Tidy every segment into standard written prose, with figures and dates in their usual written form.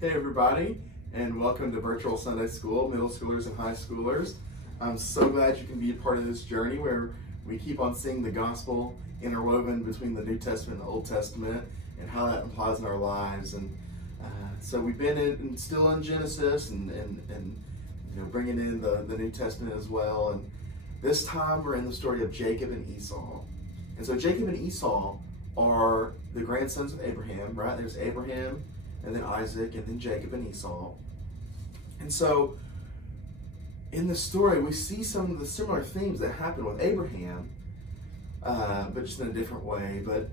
Hey everybody, and welcome to Virtual Sunday School, middle schoolers and high schoolers. I'm so glad you can be a part of this journey where we keep on seeing the gospel interwoven between the New Testament and the Old Testament and how that applies in our lives. And so we've been still in Genesis and bringing in the New Testament as well. And this time we're in the story of Jacob and Esau. And so Jacob and Esau are the grandsons of Abraham, right? There's Abraham, and then Isaac, and then Jacob and Esau. And so in the story, we see some of the similar themes that happen with Abraham, but just in a different way. But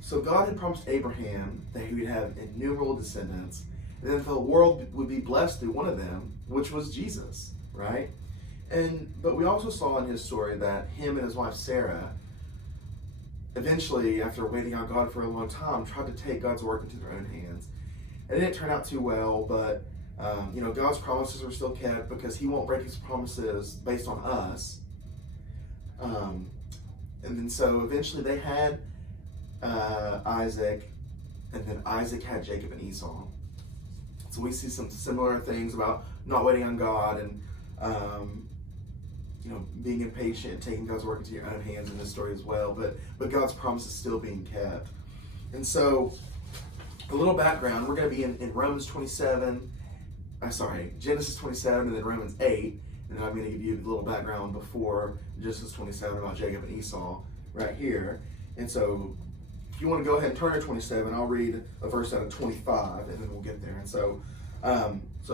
so God had promised Abraham that he would have innumerable descendants, and then the world would be blessed through one of them, which was Jesus, right? But we also saw in his story that him and his wife Sarah, eventually, after waiting on God for a long time, tried to take God's work into their own hands. And it didn't turn out too well, but God's promises are still kept because he won't break his promises based on us. And then so eventually they had Isaac, and then Isaac had Jacob and Esau. So we see some similar things about not waiting on God and being impatient, taking God's work into your own hands in this story as well, but God's promise is still being kept. And so, a little background, we're going to be in Romans 27, Genesis 27 and then Romans 8, and I'm going to give you a little background before Genesis 27 about Jacob and Esau right here. And so, if you want to go ahead and turn to 27, I'll read a verse out of 25, and then we'll get there. And so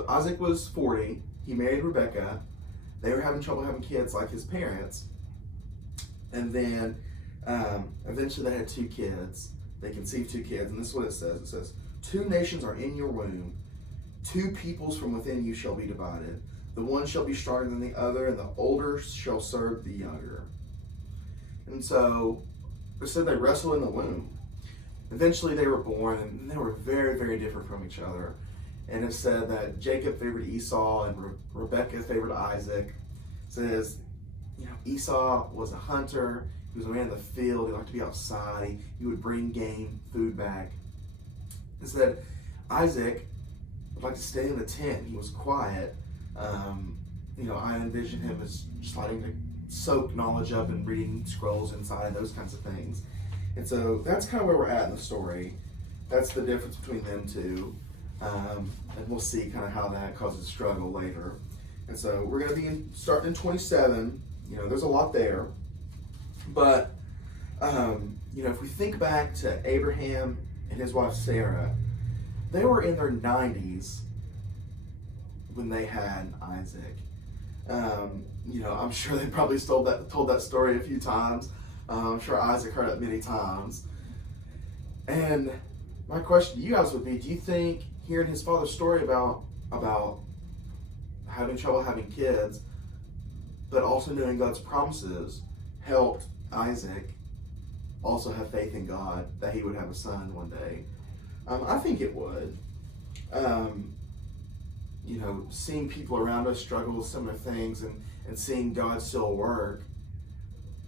Isaac was 40, he married Rebekah. They were having trouble having kids like his parents. And then eventually they had two kids. They conceived two kids. And this is what it says. It says, 2 nations are in your womb. 2 peoples from within you shall be divided. The one shall be stronger than the other, and the older shall serve the younger. And so it said they wrestled in the womb. Eventually they were born, and they were very, very different from each other. And it said that Jacob favored Esau and Rebekah favored Isaac. It says, Esau was a hunter. He was a man in the field. He liked to be outside. He would bring game, food back. It said Isaac would like to stay in the tent. He was quiet. I envision him as just liking to soak knowledge up and reading scrolls inside, those kinds of things. And so that's kind of where we're at in the story. That's the difference between them two. And we'll see kind of how that causes struggle later. And so we're going to be starting in 27. There's a lot there. But, if we think back to Abraham and his wife Sarah, they were in their 90s when they had Isaac. I'm sure they probably told that story a few times. I'm sure Isaac heard it many times. And my question to you guys would be, do you think hearing his father's story about having trouble having kids, but also knowing God's promises, helped Isaac also have faith in God that he would have a son one day? I think it would. Seeing people around us struggle with similar things and seeing God still work,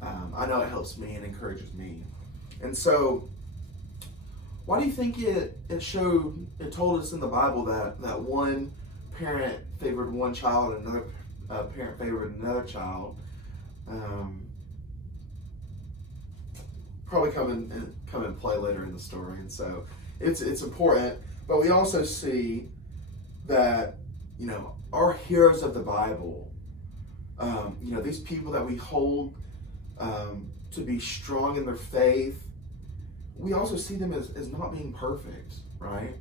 I know it helps me and encourages me. And so, why do you think it told us in the Bible that one parent favored one child and another parent favored another child? Probably come in play later in the story, and so it's important. But we also see that our heroes of the Bible, these people that we hold to be strong in their faith, we also see them as not being perfect, right?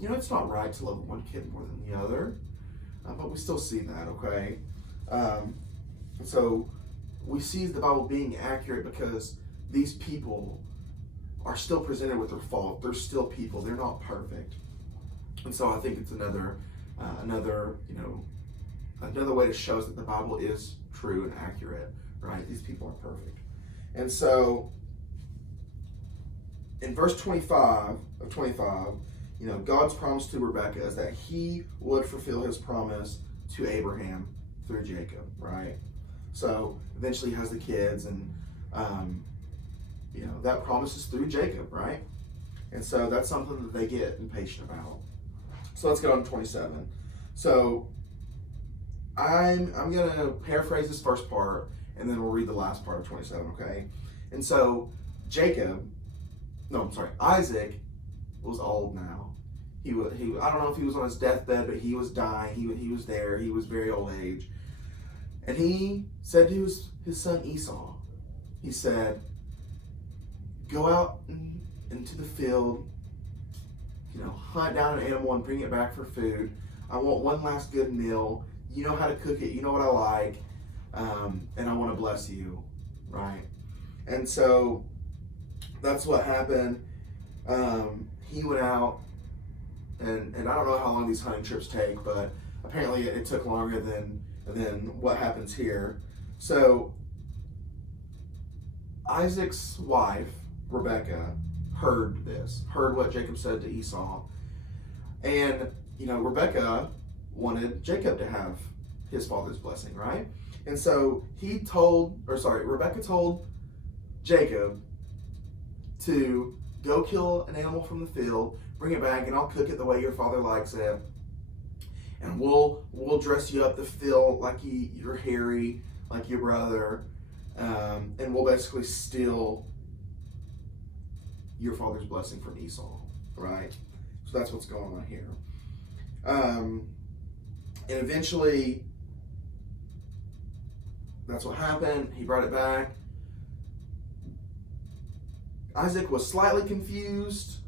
It's not right to love one kid more than the other, but we still see that, okay? So we see the Bible being accurate because these people are still presented with their fault. They're still people. They're not perfect. And so I think it's another way to show us that the Bible is true and accurate, right? These people are perfect. And so in verse 25 of 25, God's promise to Rebekah is that he would fulfill his promise to Abraham through Jacob, right? So eventually he has the kids, and that promise is through Jacob, right? And so that's something that they get impatient about. So let's go on to 27. So I'm going to paraphrase this first part, and then we'll read the last part of 27, okay? And so Isaac was old now. I don't know if he was on his deathbed, but he was dying. He was there. He was very old age. And he said to his son Esau, he said, go out into the field, hunt down an animal and bring it back for food. I want one last good meal. You know how to cook it. You know what I like. And I want to bless you, right? And so that's what happened. He went out, and I don't know how long these hunting trips take, but apparently it took longer than what happens here. So Isaac's wife, Rebekah, heard what Jacob said to Esau. And, Rebekah wanted Jacob to have his father's blessing, right? And so Rebekah told Jacob to go kill an animal from the field, bring it back, and I'll cook it the way your father likes it. And we'll dress you up to feel like you're hairy, like your brother, and we'll basically steal your father's blessing from Esau, right? So that's what's going on here. And eventually, that's what happened. He brought it back. Isaac was slightly confused,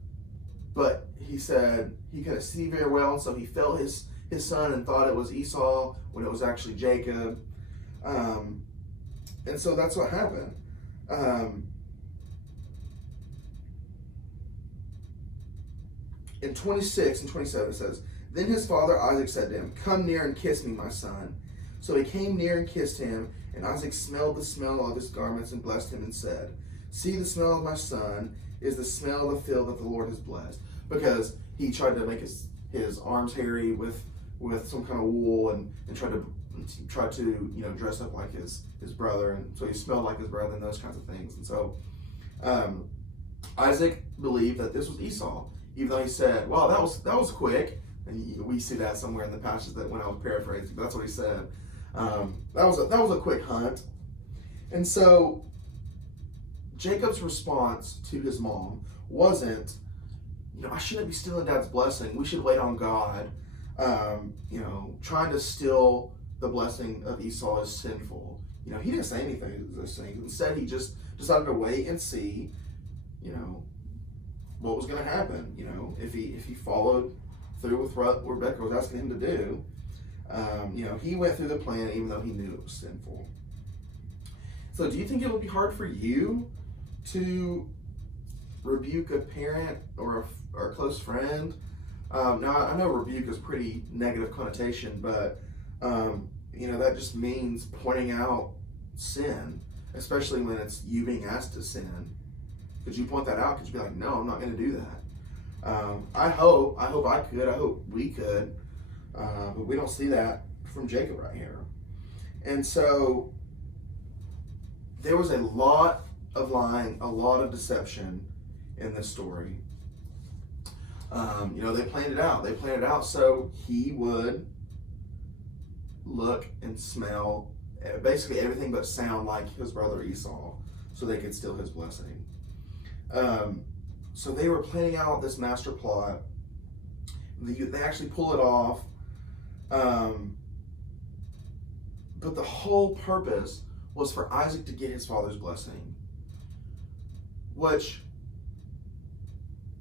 but he said he couldn't see very well, and so he felt his son and thought it was Esau when it was actually Jacob. And so that's what happened. In 26 and 27 it says, then his father Isaac said to him, come near and kiss me, my son. So he came near and kissed him, and Isaac smelled the smell of his garments and blessed him and said, see, the smell of my son is the smell of the field that the Lord has blessed. Because he tried to make his arms hairy with some kind of wool and tried to dress up like his brother, and so he smelled like his brother and those kinds of things. And so Isaac believed that this was Esau, even though he said, wow, that was quick. And we see that somewhere in the passage that when I was paraphrasing, but that's what he said. That was a quick hunt. And so Jacob's response to his mom wasn't, I shouldn't be stealing Dad's blessing. We should wait on God. Trying to steal the blessing of Esau is sinful. He didn't say anything to those things. Instead, he just decided to wait and see, what was going to happen. If he followed through with what Rebekah was asking him to do, he went through the plan even though he knew it was sinful. So do you think it would be hard for you to rebuke a parent or a close friend? Now, I know rebuke is pretty negative connotation, but, that just means pointing out sin, especially when it's you being asked to sin. Could you point that out? Could you be like, no, I'm not going to do that? I hope I could. I hope we could. But we don't see that from Jacob right here. And so there was a lot of lying, a lot of deception in this story. They planned it out. They planned it out so he would look and smell basically everything but sound like his brother Esau, so they could steal his blessing. So they were planning out this master plot. They actually pull it off. But the whole purpose was for Isaac to get his father's blessing, which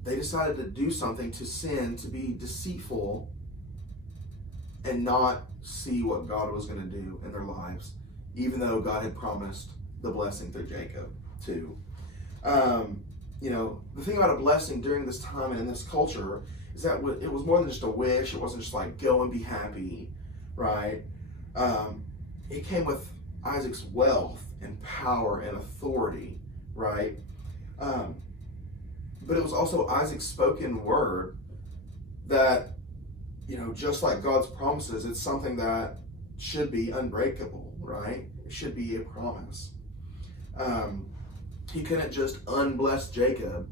they decided to do something to sin, to be deceitful, and not see what God was going to do in their lives, even though God had promised the blessing through Jacob too. The thing about a blessing during this time and in this culture is that it was more than just a wish. It wasn't just like, go and be happy, right? It came with Isaac's wealth and power and authority, right? But it was also Isaac's spoken word that, just like God's promises, it's something that should be unbreakable, right? It should be a promise. He couldn't just unbless Jacob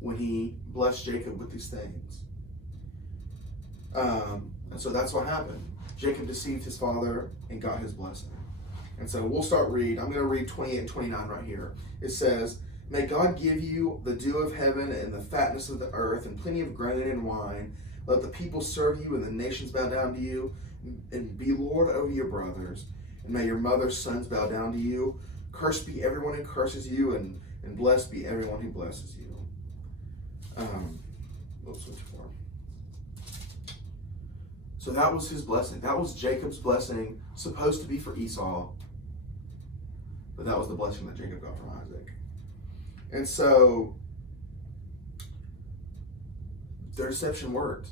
when he blessed Jacob with these things. And so that's what happened. Jacob deceived his father and got his blessing. And so we'll start read. I'm going to read 28 and 29 right here. It says, "May God give you the dew of heaven and the fatness of the earth and plenty of grain and wine. Let the people serve you and the nations bow down to you, and be Lord over your brothers. And may your mother's sons bow down to you. Cursed be everyone who curses you, and blessed be everyone who blesses you." We'll switch forward. So that was his blessing. That was Jacob's blessing, supposed to be for Esau. But that was the blessing that Jacob got from Isaac. And so their deception worked.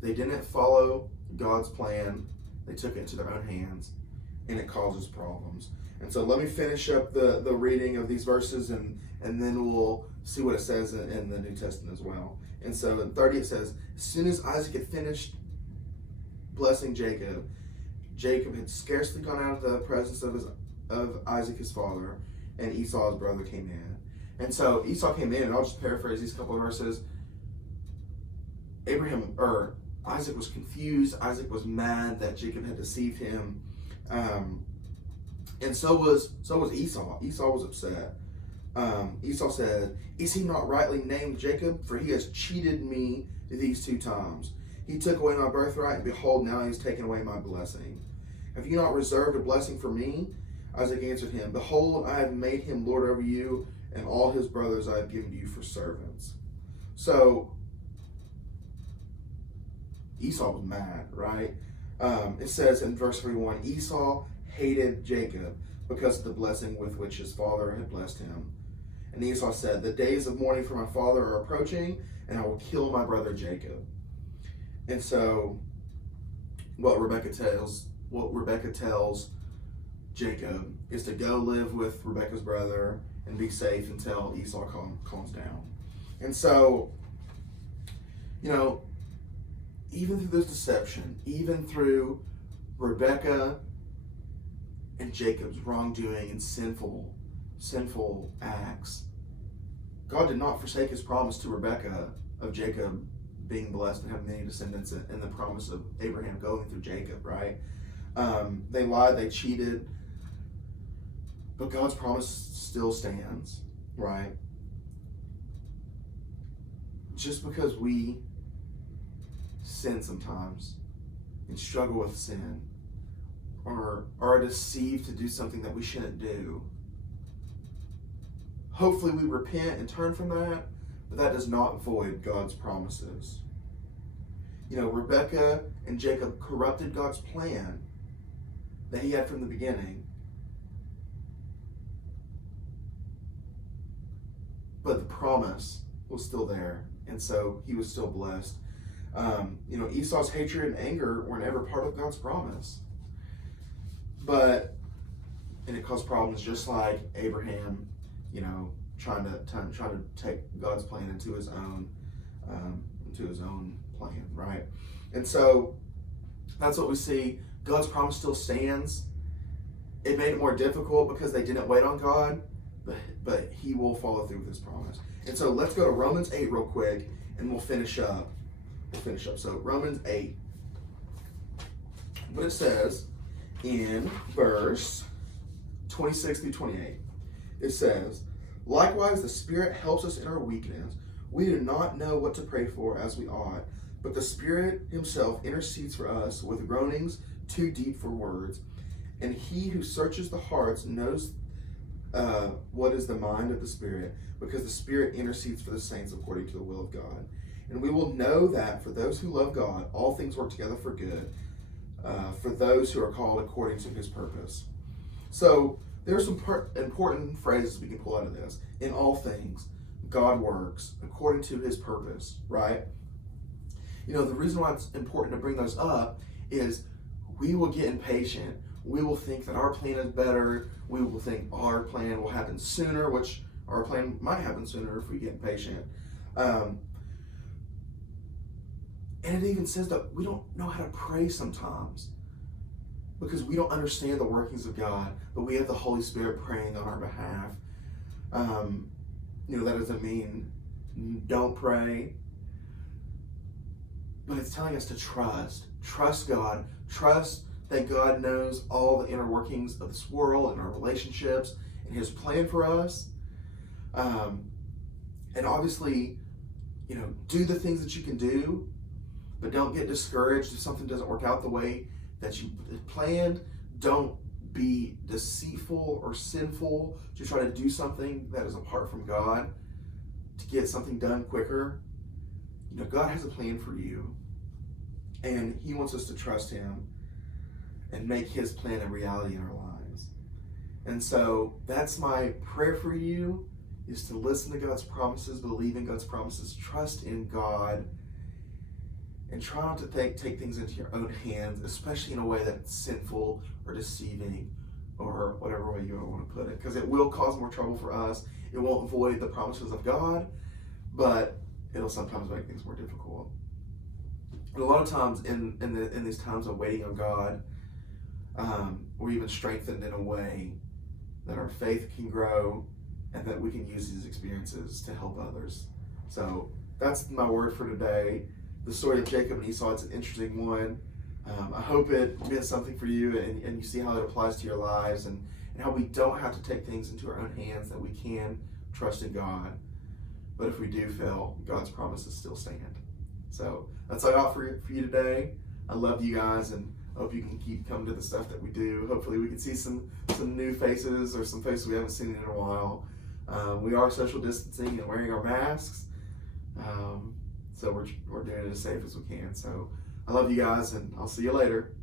They didn't follow God's plan. They took it into their own hands, and it causes problems. And so let me finish up the reading of these verses, and then we'll see what it says in the New Testament as well. And so in 30 it says, "As soon as Isaac had finished blessing Jacob, Jacob had scarcely gone out of the presence of Isaac his father, and Esau his brother came in." And so Esau came in, and I'll just paraphrase these couple of verses. Isaac was confused. Isaac was mad that Jacob had deceived him, and so was Esau. Esau was upset. Esau said, "Is he not rightly named Jacob? For he has cheated me these 2 times. He took away my birthright, and behold, now he has taken away my blessing. Have you not reserved a blessing for me?" Isaac answered him, "Behold, I have made him lord over you, and all his brothers I have given to you for servants." So Esau was mad, right? It says in verse 31, "Esau hated Jacob because of the blessing with which his father had blessed him. And Esau said, 'The days of mourning for my father are approaching, and I will kill my brother Jacob.'" And so what Rebekah tells Jacob is to go live with Rebekah's brother and be safe until Esau calms down. And so, even through this deception, even through Rebekah and Jacob's wrongdoing and sinful acts, God did not forsake his promise to Rebekah of Jacob being blessed and having many descendants, and the promise of Abraham going through Jacob, right? They lied, they cheated, but God's promise still stands, right? Just because we sin sometimes and struggle with sin, or are deceived to do something that we shouldn't do, hopefully we repent and turn from that, but that does not void God's promises. Rebekah and Jacob corrupted God's plan that he had from the beginning, but the promise was still there, and so he was still blessed. Esau's hatred and anger were never part of God's promise, and it caused problems, just like Abraham, trying to take God's plan into his own plan, right? And so that's what we see. God's promise still stands. It made it more difficult because they didn't wait on God, but he will follow through with his promise. And so let's go to Romans 8 real quick, and we'll finish up. So Romans 8. What it says in verse 26 through 28. It says, "Likewise, the Spirit helps us in our weakness. We do not know what to pray for as we ought, but the Spirit himself intercedes for us with groanings too deep for words. And he who searches the hearts knows what is the mind of the Spirit, because the Spirit intercedes for the saints according to the will of God. And we will know that for those who love God, all things work together for good, for those who are called according to his purpose." So there are some important phrases we can pull out of this. In all things, God works according to his purpose, right? The reason why it's important to bring those up is we will get impatient. We will think that our plan is better. We will think our plan will happen sooner, which our plan might happen sooner if we get impatient. And it even says that we don't know how to pray sometimes because we don't understand the workings of God, but we have the Holy Spirit praying on our behalf. That doesn't mean don't pray. But it's telling us to trust God, trust that God knows all the inner workings of this world and our relationships and His plan for us. And obviously, do the things that you can do, but don't get discouraged if something doesn't work out the way that you planned. Don't be deceitful or sinful to try to do something that is apart from God to get something done quicker. God has a plan for you, and He wants us to trust Him and make His plan a reality in our lives. And so that's my prayer for you, is to listen to God's promises, believe in God's promises, trust in God, and try not to take things into your own hands, especially in a way that's sinful or deceiving or whatever way you want to put it, because it will cause more trouble for us. It won't void the promises of God, but it'll sometimes make things more difficult. And a lot of times in these times of waiting on God, we're even strengthened in a way that our faith can grow and that we can use these experiences to help others. So that's my word for today. The story of Jacob and Esau, it's an interesting one. I hope it meant something for you, and you see how it applies to your lives, and how we don't have to take things into our own hands, that we can trust in God. But if we do fail, God's promises still stand. So that's all I got for you today. I love you guys, and I hope you can keep coming to the stuff that we do. Hopefully we can see some new faces, or some faces we haven't seen in a while. We are social distancing and wearing our masks. So we're doing it as safe as we can. So I love you guys, and I'll see you later.